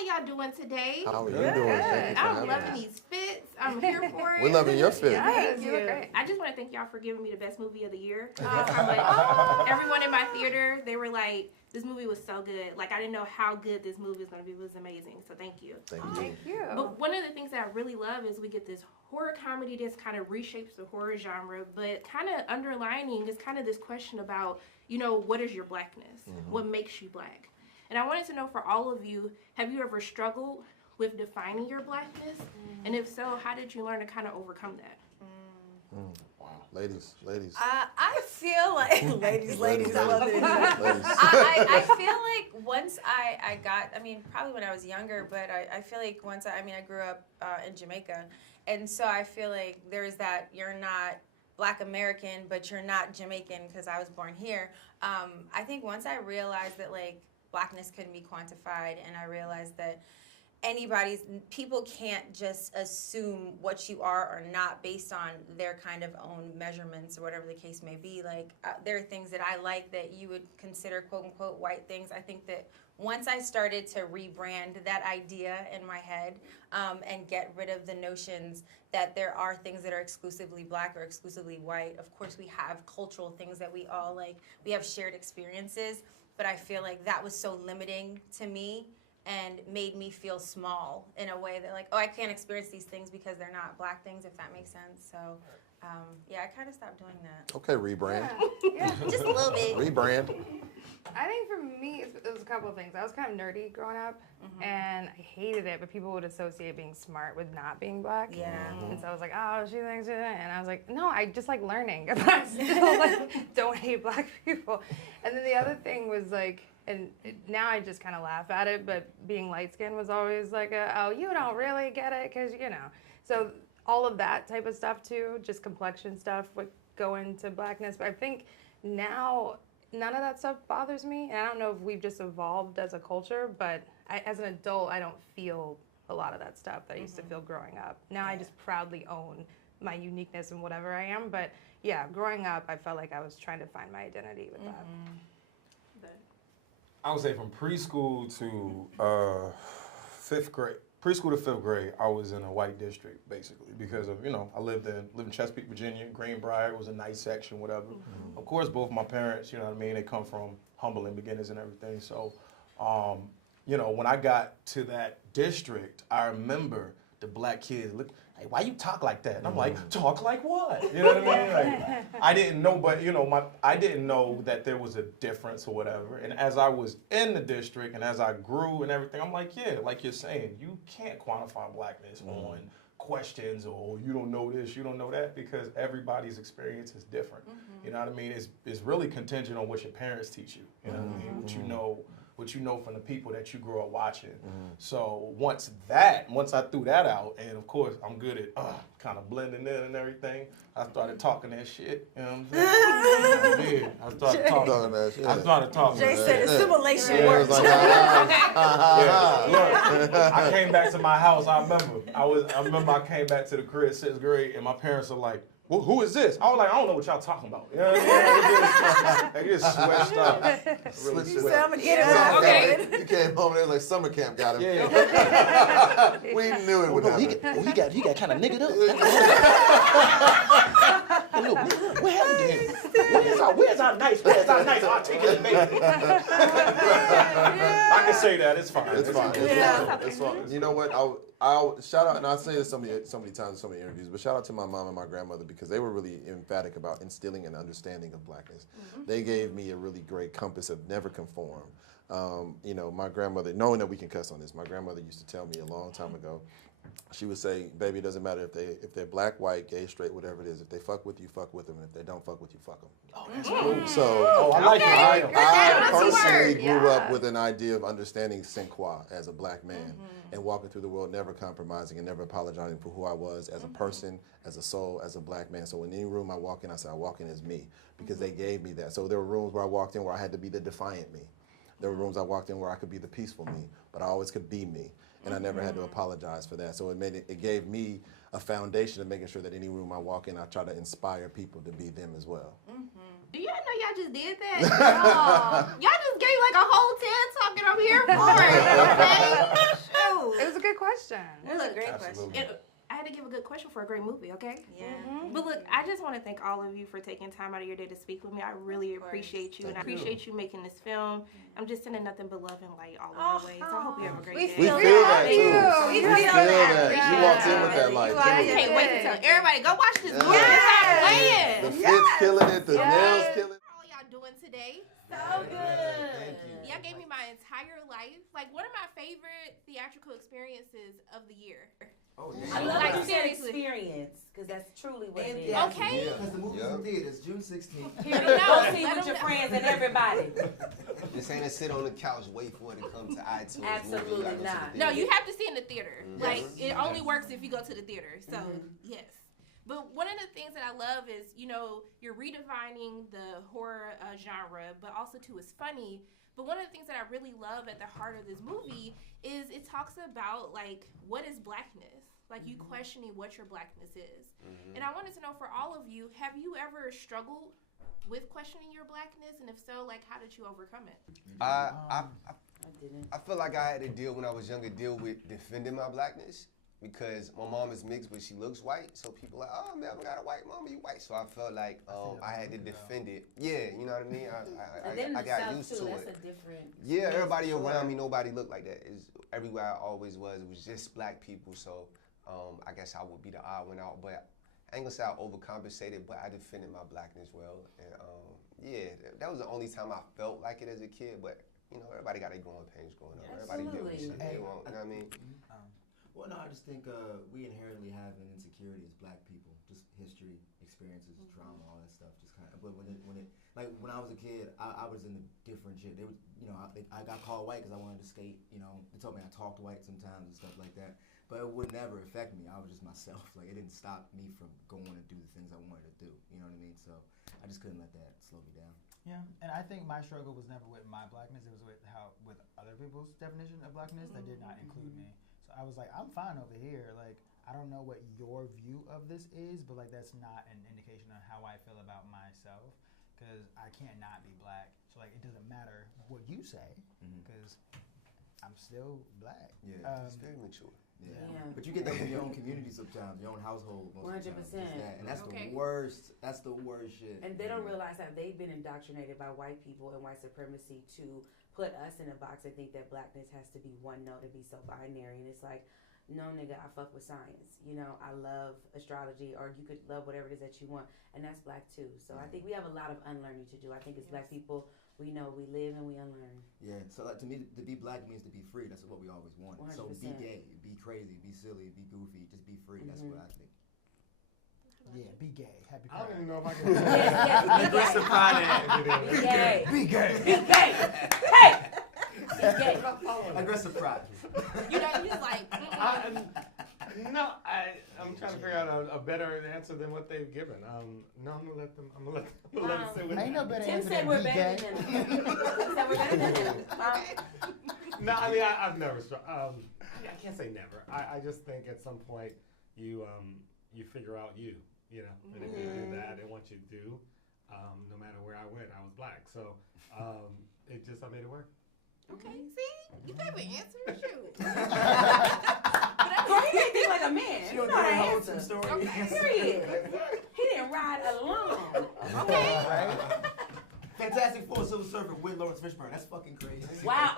are y'all doing today? How are you doing? I'm loving these fits. I'm here for it. We're loving your fit. Yes, you look great. I just want to thank y'all for giving me the best movie of the year. Everyone in my theater, they were like, this movie was so good. Like, I didn't know how good this movie was going to be. It was amazing. So thank you. Thank you. But one of the things that I really love is we get this horror comedy that's kind of reshapes the horror genre, but kind of underlining is kind of this question about, you know, what is your blackness? What makes you black? And I wanted to know for all of you, have you ever struggled with defining your blackness? And if so, how did you learn to kind of overcome that? Wow. Ladies. I feel like, ladies, I love it. I feel like once I got, I mean, probably when I was younger, but I feel like once I grew up in Jamaica. And so I feel like there's that, you're not Black American, but you're not Jamaican because I was born here. I think once I realized that, like, blackness couldn't be quantified, and I realized that people can't just assume what you are or not based on their kind of own measurements or whatever the case may be. Like, there are things that I like that you would consider quote unquote white things. I think that once I started to rebrand that idea in my head and get rid of the notions that there are things that are exclusively Black or exclusively white. Of course, we have cultural things that we all like. We have shared experiences, but I feel like that was so limiting to me and made me feel small in a way that, like, oh, I can't experience these things because they're not Black things, if that makes sense. So, yeah, I kind of stopped doing that. Okay, rebrand. Yeah, just a little bit. Rebrand. I think for me, it was a couple of things. I was kind of nerdy growing up, and I hated it, but people would associate being smart with not being Black. Yeah. And so I was like, oh, she thinks she that. And I was like, no, I just like learning, but I still like, don't hate Black people. And then the other thing was like, and now I just kind of laugh at it, but being light-skinned was always like, oh, you don't really get it, because, you know. So all of that type of stuff, too, just complexion stuff would go into Blackness. But I think now none of that stuff bothers me. And I don't know if we've just evolved as a culture, but as an adult, I don't feel a lot of that stuff that I used to feel growing up. Now I just proudly own my uniqueness and whatever I am. But, yeah, growing up, I felt like I was trying to find my identity with that. I would say from preschool to fifth grade. Preschool to fifth grade, I was in a white district, basically, because of, you know, I lived in Chesapeake, Virginia. Greenbrier was a nice section, whatever. Of course, both my parents, you know what I mean, they come from humble beginnings and everything. So, you know, when I got to that district, I remember the Black kids look, hey, why you talk like that? And I'm like, talk like what? You know what I mean? Like, I didn't know, but, you know, I didn't know that there was a difference or whatever. And as I was in the district and as I grew and everything, I'm like, yeah, like you're saying, you can't quantify Blackness on questions or you don't know this, you don't know that, because everybody's experience is different. You know what I mean? It's really contingent on what your parents teach you. You know what I mean? What you know from the people that you grew up watching. So once I threw that out, and of course I'm good at kind of blending in and everything, I started talking that shit. You know what I'm saying? I started talking that shit. Jay said assimilation works. Look, I came back to my house. I remember I came back to the crib 6th grade, and my parents are like, well, who is this? I was like, I don't know what y'all talking about. You know what I mean? They just switched up. Really switched. I'm gonna get it out. Okay. You came home there like summer camp got him. Yeah. We knew it would happen. He got kind of niggered up. Hey, look, what happened to him? Where's our nice articulate baby? I can say that. It's fine. It's fine. It's fine. You know what? I'll shout out, and I say this so many times in so many interviews, but shout out to my mom and my grandmother because they were really emphatic about instilling an understanding of Blackness. They gave me a really great compass of never conform. You know, my grandmother, knowing that we can cuss on this, my grandmother used to tell me a long time ago, she would say, baby, it doesn't matter if they're Black, white, gay, straight, whatever it is. If they fuck with you, fuck with them. And if they don't fuck with you, fuck them. Oh, that's cool. So I like it. I personally grew up with an idea of understanding SinquaWalls as a Black man and walking through the world never compromising and never apologizing for who I was as a person, as a soul, as a Black man. So in any room I walk in, I say I walk in as me because they gave me that. So there were rooms where I walked in where I had to be the defiant me. There were rooms I walked in where I could be the peaceful me, but I always could be me. And I never had to apologize for that. So it gave me a foundation of making sure that any room I walk in, I try to inspire people to be them as well. Do y'all know y'all just did that? Y'all just gave like a whole TED talk and I'm here for it, okay? question. That's a great Absolutely. question. I had to give a good question for a great movie, okay? Yeah. But look, I just want to thank all of you for taking time out of your day to speak with me. I really appreciate you, and I appreciate you making this film. I'm just sending nothing but love and light all over the way. So I hope you have a great day. We feel that Thank too. you. We feel that. Yeah. You walked in with that light. I too. can't wait to tell everybody, go watch this movie. Yes. Stop playing. The fit's killing it. The nails killing it. How are y'all doing today? So good. Y'all gave me my entire life. Like, one of my favorite theatrical experiences of the year. Oh, I love Like, that you said seriously. experience, because that's truly what it is. Yeah. Okay. Because the movie's in theaters, June 16th. Here, No, go see let with them your know. friends and everybody. This ain't a sit on the couch, wait for it to come to iTunes. Absolutely movie. You gotta go to not. the No, theater. you have to see it in the theater. Mhm. Like, Yes. it only works if you go to the theater. So, Mhm. yes. But one of the things that I love is, you know, you're redefining the horror genre, but also, too, it's funny. But one of the things that I really love at the heart of this movie is it talks about, like, what is blackness? Like, you questioning what your blackness is. Mhm. And I wanted to know, for all of you, have you ever struggled with questioning your blackness? And if so, like, how did you overcome it? I didn't. I feel like I had to deal when I was younger, deal with defending my blackness because my mom is mixed, but she looks white. So people like, oh, man, I got a white mom, you white. So I felt like I had to defend it. Yeah, you know what I mean? And then I got South, used too, to that's it. a different. Yeah, everybody sure. around me, nobody looked like that. It's, everywhere I always was, it was just black people. So I guess I would be the odd one out. But I ain't gonna say I overcompensated, but I defended my blackness well. And yeah, that was the only time I felt like it as a kid. But you know, everybody got their growing pains growing up. Everybody deal with shit they want. You know what I mean? Well, no, I just think we inherently have an insecurity as black people. Just history, experiences, trauma, all that stuff. Just kind of. But when I was a kid, I was in a different shit. They would, you know, I got called white because I wanted to skate. You know, they told me I talked white sometimes and stuff like that. But it would never affect me. I was just myself. Like, it didn't stop me from going to do the things I wanted to do. You know what I mean? So I just couldn't let that slow me down. Yeah, and I think my struggle was never with my blackness. It was with other people's definition of blackness that did not include me. So I was like, I'm fine over here. Like, I don't know what your view of this is, but like that's not an indication of how I feel about myself, because I can't not be black. So like, it doesn't matter what you say, because I'm still black. Yeah, It's very mature. Yeah. Yeah. But you get that from your own community sometimes, your own household. 100%. And that's Okay. the worst. That's the worst shit. And they don't realize that they've been indoctrinated by white people and white supremacy to put us in a box and think that blackness has to be one note and be so binary. And it's like, no, nigga, I fuck with science. You know, I love astrology, or you could love whatever it is that you want. And that's black too. So I think we have a lot of unlearning to do. I think as black people, we know we live and we unlearn. Yeah, so like, to me, to be black means to be free. That's what we always wanted. So be 100%. gay, be crazy, be silly, be goofy, just be free. That's what I think. Yeah, be gay. Happy I don't Pride. even know if I can. Yes, Aggressive Friday. be gay. Be gay. Be gay. Hey! Be gay. Aggressive pride. You know, he's like, I'm trying to figure out a better answer than what they've given. No, I'm gonna let them sit with Ain't no better Tim answer said than we're be better gay. than him. Tim said we're better than him. No, I mean I've never. I can't say never. I just think at some point you figure out you know, and if you do that and what you do, no matter where I went, I was black. So I made it work. okay, see? You gave an answer? Shoot. Girl, he didn't think like a man. She You know don't that know her answer. true story. Period. He didn't ride alone. Okay. Fantastic Four Silver Surfer with Lawrence Fishburne. That's fucking crazy. Wow.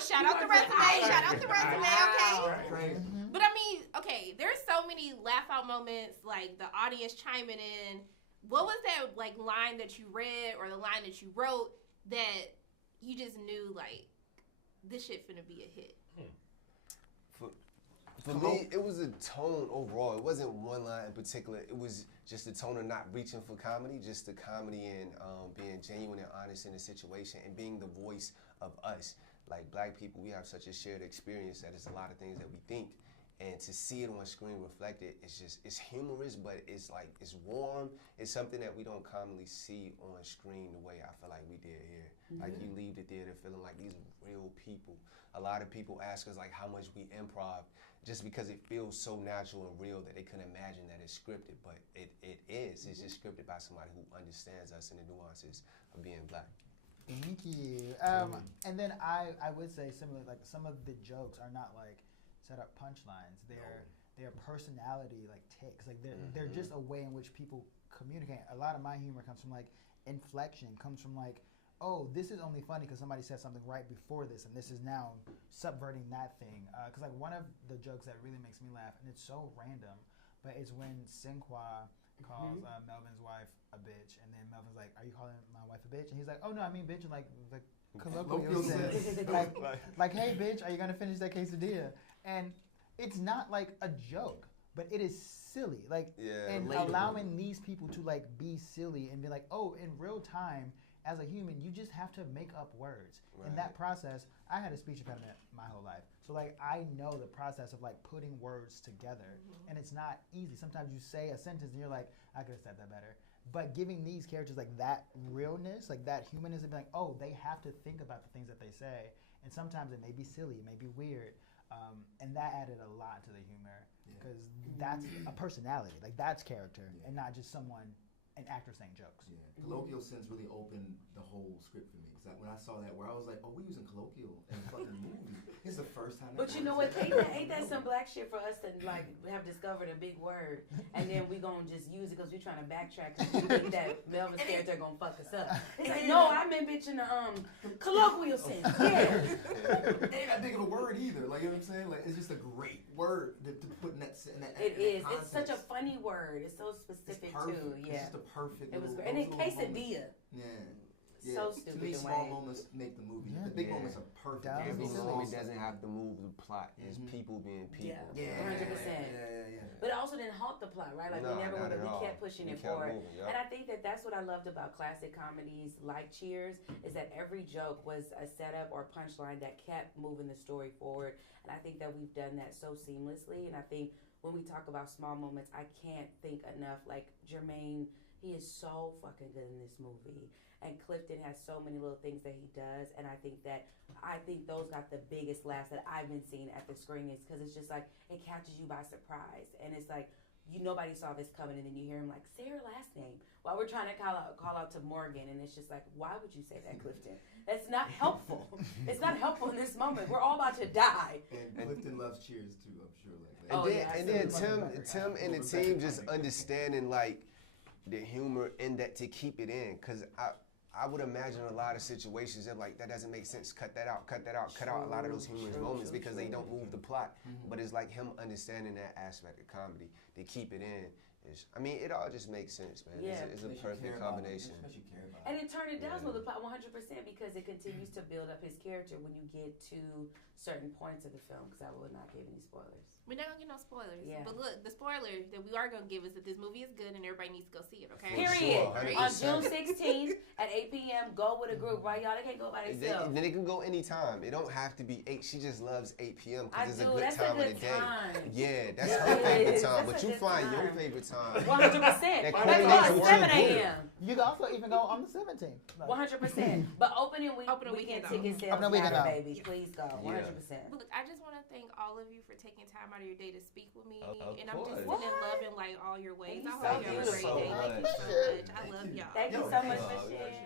Shout out the resume. Shout out the resume, okay? Crazy. But I mean, okay, there's so many laugh out moments, like the audience chiming in. What was that like line that you read or the line that you wrote that you just knew like this shit finna be a hit? For me, it was a tone overall. It wasn't one line in particular. It was just the tone of not reaching for comedy, just the comedy and being genuine and honest in the situation and being the voice of us. Like black people, we have such a shared experience that it's a lot of things that we think. And to see it on screen reflected, it's humorous, but it's like, it's warm. It's something that we don't commonly see on screen the way I feel like we did here. Like you leave the theater feeling like these are real people. A lot of people ask us like how much we improv just because it feels so natural and real that they couldn't imagine that it's scripted, but it is. It's just scripted by somebody who understands us and the nuances of being black. Thank you. And then I would say similarly, like some of the jokes are not like set up punchlines. Their personality like ticks. Like they're just a way in which people communicate. A lot of my humor comes from like inflection, comes from like, oh, this is only funny because somebody said something right before this, and this is now subverting that thing. Because like one of the jokes that really makes me laugh, and it's so random, but it's when SinquaWalls calls Melvin's wife a bitch, and then Melvin's like, "Are you calling my wife a bitch?" And he's like, "Oh no, I mean bitch," and like the colloquial sense, like, "Hey bitch, are you gonna finish that quesadilla?" And it's not like a joke, but it is silly. Like, and allowing these people to like be silly and be like, "Oh, in real time." As a human, you just have to make up words. In that process, I had a speech impediment my whole life. So like I know the process of like putting words together, and it's not easy. Sometimes you say a sentence and you're like, I could have said that better. But giving these characters like that realness, like that humanism, like, oh, they have to think about the things that they say. And sometimes it may be silly, it may be weird. And that added a lot to the humor because that's a personality, like that's character, and not just an actor saying jokes. Yeah, colloquial sense really opened the whole script for me. Because when I saw that, where I was like, oh, we're using colloquial in a fucking movie. It's the first time. But you know what? Ain't that some black shit for us to like have discovered a big word, and then we gonna just use it because we trying to backtrack because we think that Melvin's character gonna fuck us up. It's like, no, I meant bitch in the colloquial sense. Yeah. It ain't that big of a word either. Like, you know what I'm saying? Like, it's just a great word to put in that. It is. It's such a funny word. It's so specific too. Yeah. It's just a perfect. It was great. And then quesadilla. Yeah. So stupid. To me, small moments make the movie. The big moments are perfect. Every movie doesn't have to move the plot. It's people being people. Yeah, 100%. But it also didn't halt the plot, right? Like we kept pushing it forward. And I think that's what I loved about classic comedies like Cheers is that every joke was a setup or punchline that kept moving the story forward. And I think that we've done that so seamlessly. And I think when we talk about small moments, I can't think enough. Like Jermaine, he is so fucking good in this movie. And Clifton has so many little things that he does, and I think those got the biggest laughs that I've been seeing at the screenings because it's just like it catches you by surprise, and it's like nobody saw this coming, and then you hear him like say her last name while we're trying to call out to Morgan, and it's just like, why would you say that, Clifton? That's not helpful. It's not helpful in this moment. We're all about to die. And Clifton loves Cheers too, I'm sure. And then Tim and the team just understanding like the humor in that to keep it in, because I would imagine a lot of situations that like that doesn't make sense. Cut that out. Cut out a lot of those humorous moments because they don't move the plot. But it's like him understanding that aspect of comedy to keep it in. It all just makes sense, man. Yeah. It's a perfect combination. And in turn, it does move the plot 100% because it continues to build up his character when you get to certain points of the film. Because I will not give any spoilers. We're not gonna get no spoilers. Yeah. But look, the spoiler that we are gonna give is that this movie is good and everybody needs to go see it. Okay. Period. Sure, on June 16th at 8 p.m. Go with a group, right, y'all? They can't go by themselves. Then they can go anytime. It don't have to be 8. She just loves 8 p.m. because it's a good that's time a of good the day. time. Yeah, that's her favorite time. That's But you find your favorite time. 100%. That That's 7 a.m. You can also even go on the 17th. 100%. But opening weekend ticket sales matter, baby. Please go. 100%. Look, I just want to thank all of you for taking time out of your day to speak with me, Of and I'm just course. sitting and loving like all your ways. I Thank hope you you have a so great day. much. Thank you so much. I love y'all. Thank you so much for sharing.